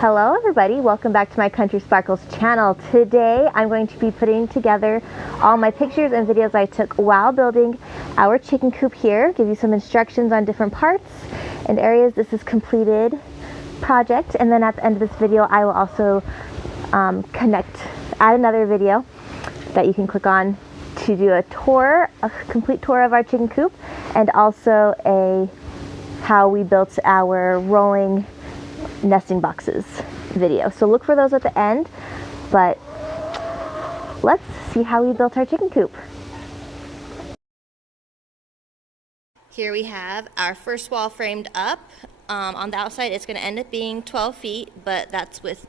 Hello everybody, welcome back to my Country Sparkles channel. Today I'm going to be putting together all my pictures and videos I took while building our chicken coop here, give you some instructions on different parts and areas. This is completed project, and then at the end of this video I will also add another video that you can click on to do a complete tour of our chicken coop, and also how we built our rolling nesting boxes video. So look for those at the end, but let's see how we built our chicken coop. Here we have our first wall framed up. On the outside it's going to end up being 12 feet, but that's with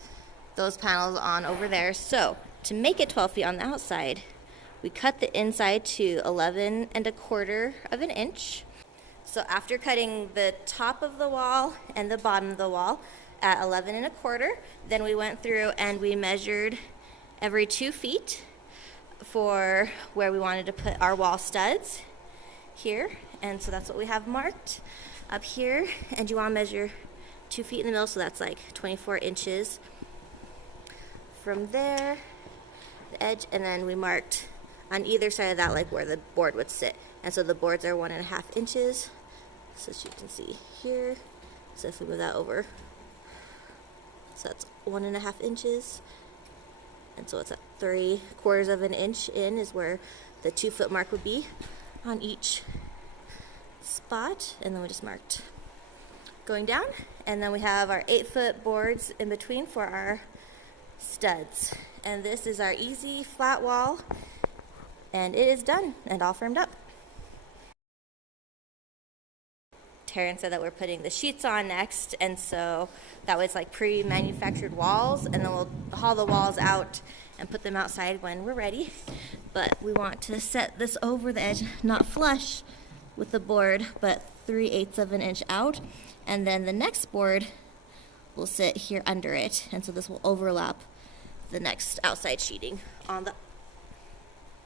those panels on over there. So to make it 12 feet on the outside, we cut the inside to 11 1/4 of an inch. So after cutting the top of the wall and the bottom of the wall at 11 1/4, then we went through and we measured every 2 feet for where we wanted to put our wall studs here. And so that's what we have marked up here. And you want to measure 2 feet in the middle, so that's like 24 inches from there, the edge. And then we marked on either side of that, like where the board would sit. And so the boards are 1 1/2 inches. So as you can see here, so if we move that over, so that's 1 1/2 inches. And so it's at 3/4 of an inch in is where the 2 foot mark would be on each spot. And then we just marked going down. And then we have our 8-foot boards in between for our studs. And this is our easy flat wall. And it is done and all framed up. Taryn said that we're putting the sheets on next, and so that was like pre-manufactured walls, and then we'll haul the walls out and put them outside when we're ready. But we want to set this over the edge, not flush with the board, but 3/8 of an inch out, and then the next board will sit here under it, and so this will overlap the next outside sheeting on the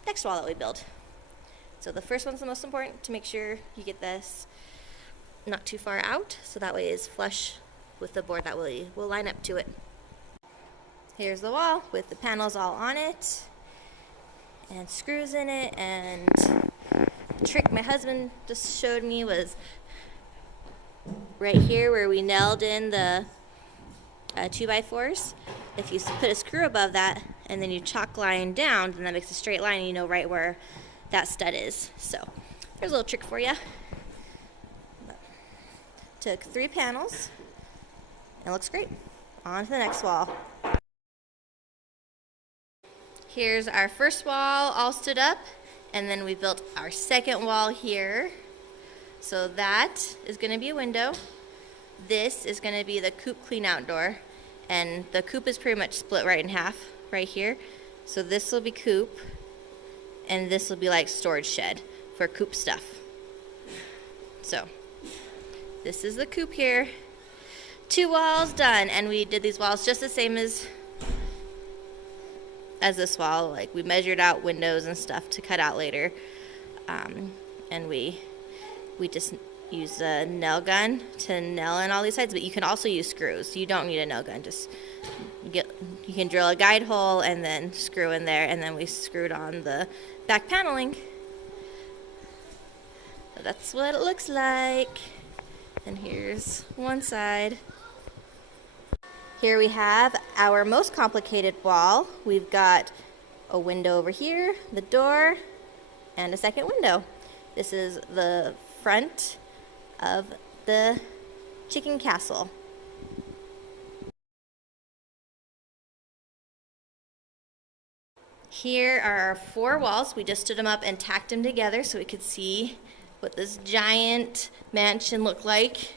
next wall that we build. So the first one's the most important, to make sure you get this not too far out, so that way it's flush with the board that will line up to it. Here's the wall with the panels all on it and screws in it. And the trick my husband just showed me was right here where we nailed in the 2x4s. If you put a screw above that and then you chalk line down, then that makes a straight line and you know right where that stud is. So there's a little trick for you. Took 3 panels and it looks great. On to the next wall. Here's our first wall all stood up, and then we built our second wall here. So that is going to be a window. This is going to be the coop clean out door, and the coop is pretty much split right in half right here. So this will be coop, and this will be like storage shed for coop stuff. So this is the coop here. 2 walls done, and we did these walls just the same as this wall. Like we measured out windows and stuff to cut out later, and we just used a nail gun to nail in all these sides. But you can also use screws. You don't need a nail gun. Just you can drill a guide hole and then screw in there, and then we screwed on the back paneling. So that's what it looks like. And here's one side. Here we have our most complicated wall. We've got a window over here, the door, and a second window. This is the front of the chicken castle. Here are our 4 walls. We just stood them up and tacked them together so we could see what this giant mansion looked like.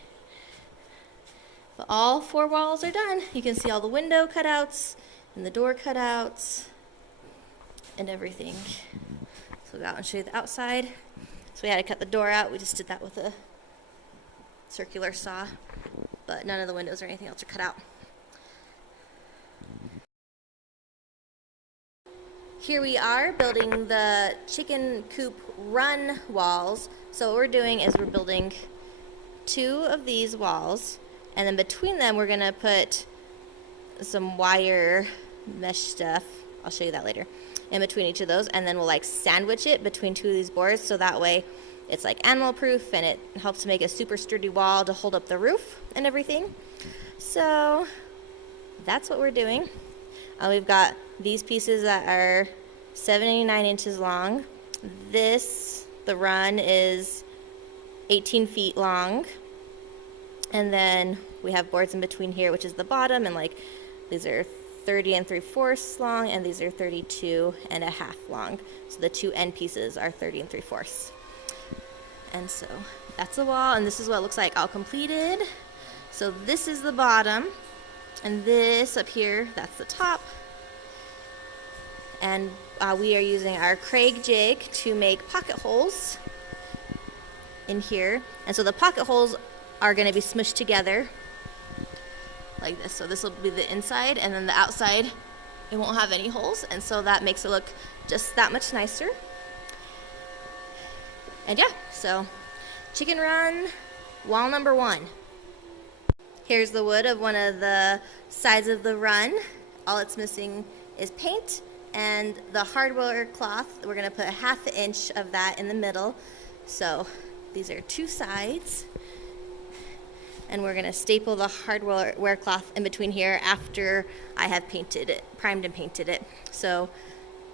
But all 4 walls are done. You can see all the window cutouts and the door cutouts and everything. So we'll go out and show you the outside. So we had to cut the door out. We just did that with a circular saw, but none of the windows or anything else are cut out. Here we are building the chicken coop run walls. So what we're doing is we're building 2 of these walls, and then between them we're going to put some wire mesh stuff. I'll show you that later. In between each of those, and then we'll like sandwich it between two of these boards, so that way it's like animal proof and it helps to make a super sturdy wall to hold up the roof and everything. So that's what we're doing. We've got these pieces that are 79 inches long. The run is 18 feet long. And then we have boards in between here, which is the bottom, and like these are 30 3/4 long, and these are 32 1/2 long. So the two end pieces are 30 3/4. And so that's the wall, and this is what it looks like all completed. So this is the bottom, and this up here, that's the top. And we are using our Craig jig to make pocket holes in here. And so the pocket holes are going to be smushed together like this. So this will be the inside, and then the outside, it won't have any holes. And so that makes it look just that much nicer. And yeah, so chicken run, wall number 1. Here's the wood of one of the sides of the run. All it's missing is paint and the hardware cloth. We're gonna put 1/2 inch of that in the middle. So these are 2 sides. And we're gonna staple the hardware cloth in between here after I have painted it, primed and painted it. So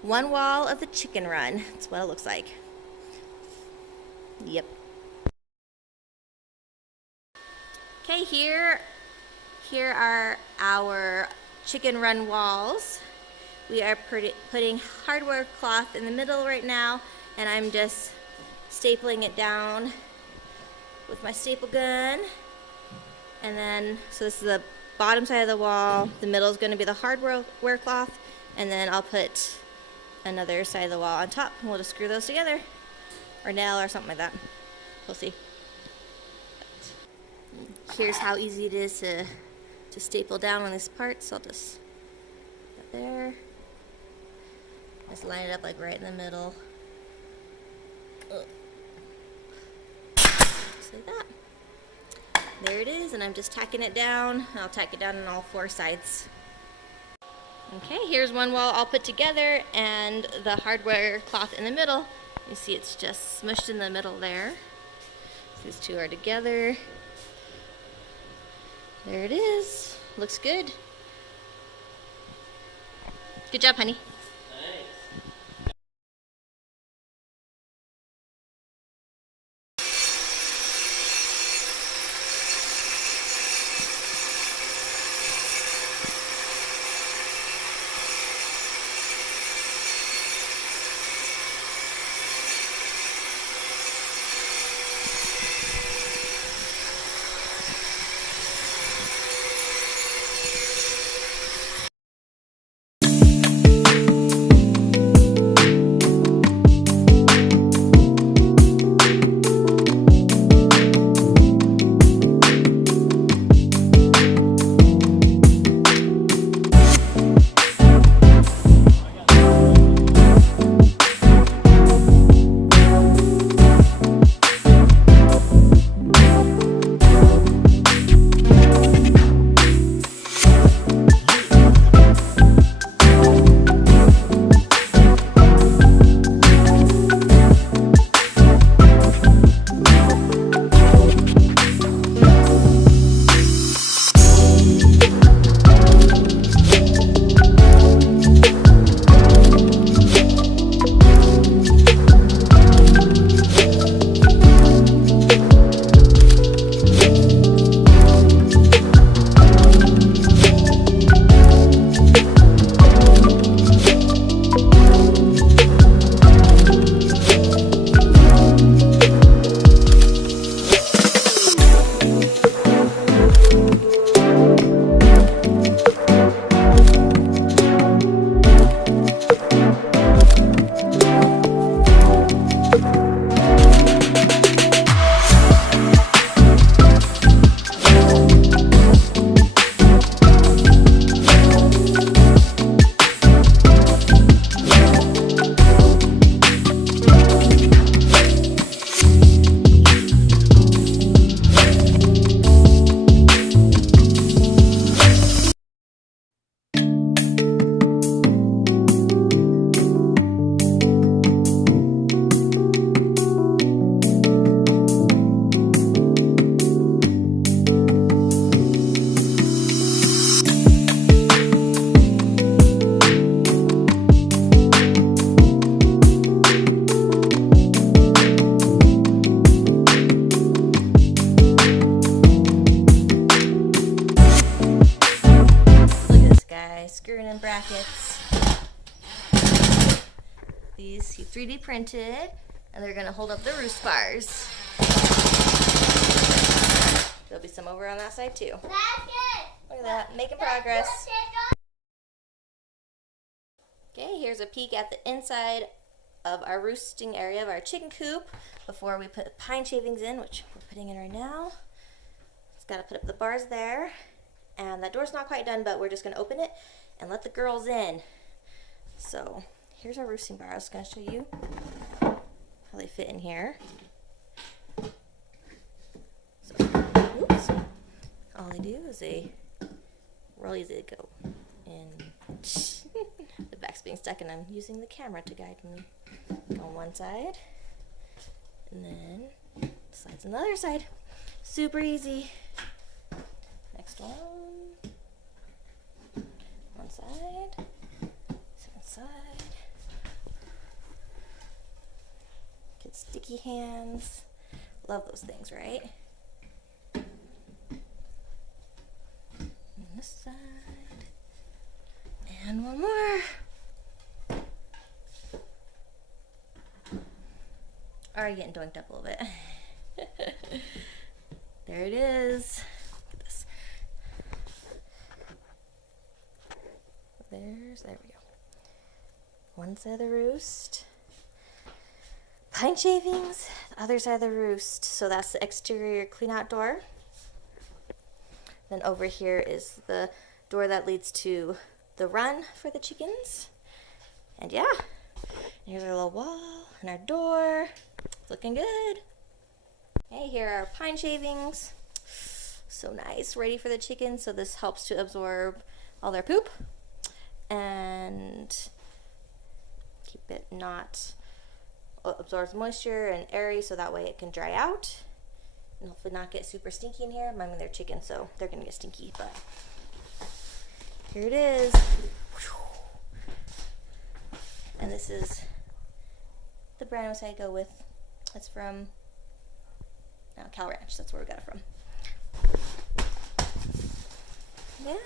1 wall of the chicken run, that's what it looks like. Yep. Okay, here are our chicken run walls. We are putting hardware cloth in the middle right now, and I'm just stapling it down with my staple gun. And then, so this is the bottom side of the wall, the middle is going to be the hardware cloth, and then I'll put another side of the wall on top, and we'll just screw those together, or nail or something like that. We'll see. Here's how easy it is to staple down on these parts. I'll just put that there. Just line it up like right in the middle. Just like that. There it is, and I'm just tacking it down. I'll tack it down on all 4 sides. Okay, here's 1 wall all put together, and the hardware cloth in the middle. You see it's just smushed in the middle there. These 2 are together. There it is. Looks good. Good job, honey. screwing in brackets. These he 3D printed, and they're gonna hold up the roost bars. There'll be some over on that side too. Look at that, making progress. Okay, here's a peek at the inside of our roosting area of our chicken coop before we put pine shavings in, which we're putting in right now. Just gotta put up the bars there. And that door's not quite done, but we're just gonna open it and let the girls in. So here's our roosting bar. I was gonna show you how they fit in here. So, oops. All they do is they roll easy to go in. The back's being stuck and I'm using the camera to guide me. Go on one side and then slides on the other side. Super easy. Next one. One side. Second side. Get sticky hands. Love those things, right? And this side. And one more. Already getting doinked up a little bit. There it is. Look at this. There we go. One side of the roost. Pine shavings, the other side of the roost. So that's the exterior clean out door. Then over here is the door that leads to the run for the chickens. And yeah, here's our little wall and our door. It's looking good. Okay, here are our pine shavings. So nice, ready for the chickens. So this helps to absorb all their poop and keep it not, absorbs moisture and airy so that way it can dry out and hopefully not get super stinky in here. I mean, they're chickens, so they're gonna get stinky, but here it is. And this is the brand which I go with. It's from Cal Ranch. That's where we got it from. Yeah.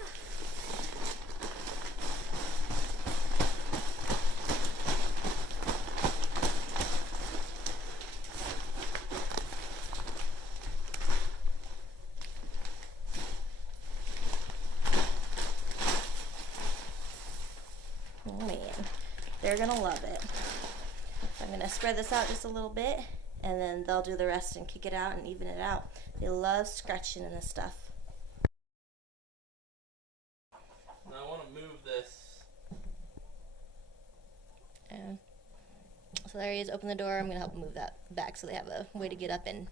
Oh man, they're gonna love it. So I'm gonna spread this out just a little bit and then they'll do the rest and kick it out and even it out. They love scratching and this stuff. Now I want to move this. And so there he is, open the door. I'm gonna help move that back so they have a way to get up in.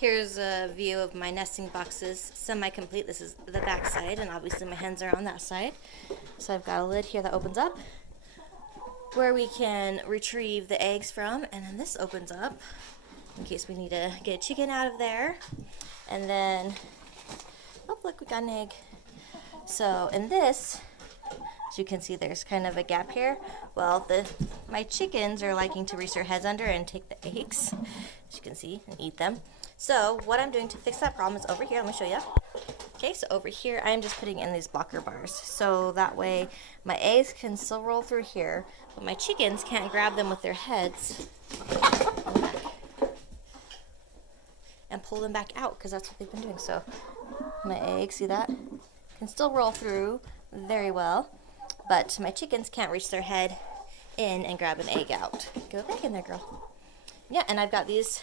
Here's a view of my nesting boxes, semi-complete. This is the back side, and obviously my hens are on that side. So I've got a lid here that opens up where we can retrieve the eggs from, and then this opens up in case we need to get a chicken out of there. And then, oh look, we got an egg. So in this, as you can see, there's kind of a gap here. Well, my chickens are liking to reach their heads under and take the eggs, as you can see, and eat them. So what I'm doing to fix that problem is over here. Let me show you. Okay, so over here, I'm just putting in these blocker bars. So that way my eggs can still roll through here, but my chickens can't grab them with their heads and pull them back out, because that's what they've been doing. So my eggs, see that? Can still roll through very well, but my chickens can't reach their head in and grab an egg out. Go back in there, girl. Yeah, and I've got these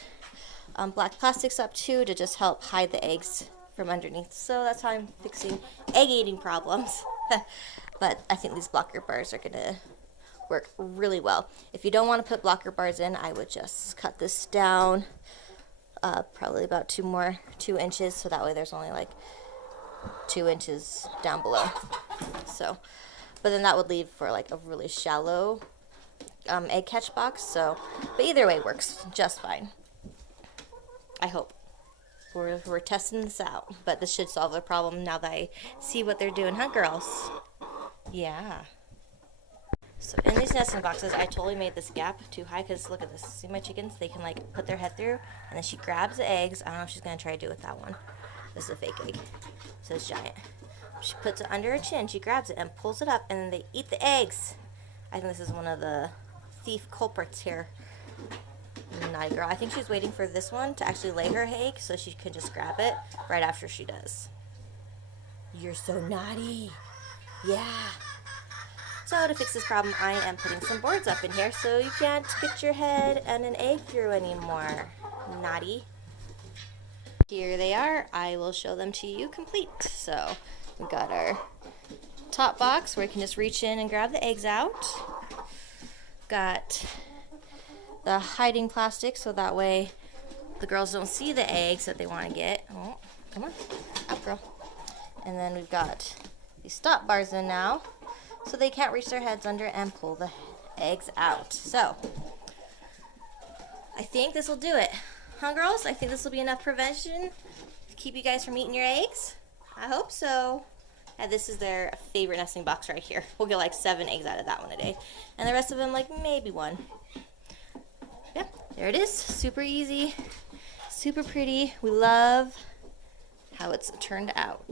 black plastics up too to just help hide the eggs from underneath. So that's how I'm fixing egg eating problems. But I think these blocker bars are gonna work really well. If you don't want to put blocker bars in, I would just cut this down probably about 2 inches, so that way there's only like 2 inches down below. So, but then that would leave for like a really shallow egg catch box. So, but either way works just fine. I hope. We're testing this out, but this should solve the problem now that I see what they're doing, huh, girls? Yeah. So in these nesting boxes, I totally made this gap too high, because look at this. See my chickens? They can like put their head through, and then she grabs the eggs. I don't know if she's gonna try to do it with that one. This is a fake egg, so it's giant. She puts it under her chin, she grabs it and pulls it up, and then they eat the eggs. I think this is one of the thief culprits here. Naughty girl. I think she's waiting for this one to actually lay her egg so she can just grab it right after she does. You're so naughty. Yeah. So to fix this problem, I am putting some boards up in here so you can't get your head and an egg through anymore. Naughty. Here they are. I will show them to you complete. So we've got our top box where you can just reach in and grab the eggs out. Got the hiding plastic so that way the girls don't see the eggs that they want to get. Oh, come on. Up, girl. And then we've got these stop bars in now so they can't reach their heads under and pull the eggs out. So I think this will do it. Huh, girls? I think this will be enough prevention to keep you guys from eating your eggs. I hope so. And this is their favorite nesting box right here. We'll get like 7 eggs out of that one a day. And the rest of them, like maybe 1. Yeah, there it is. Super easy, super pretty. We love how it's turned out.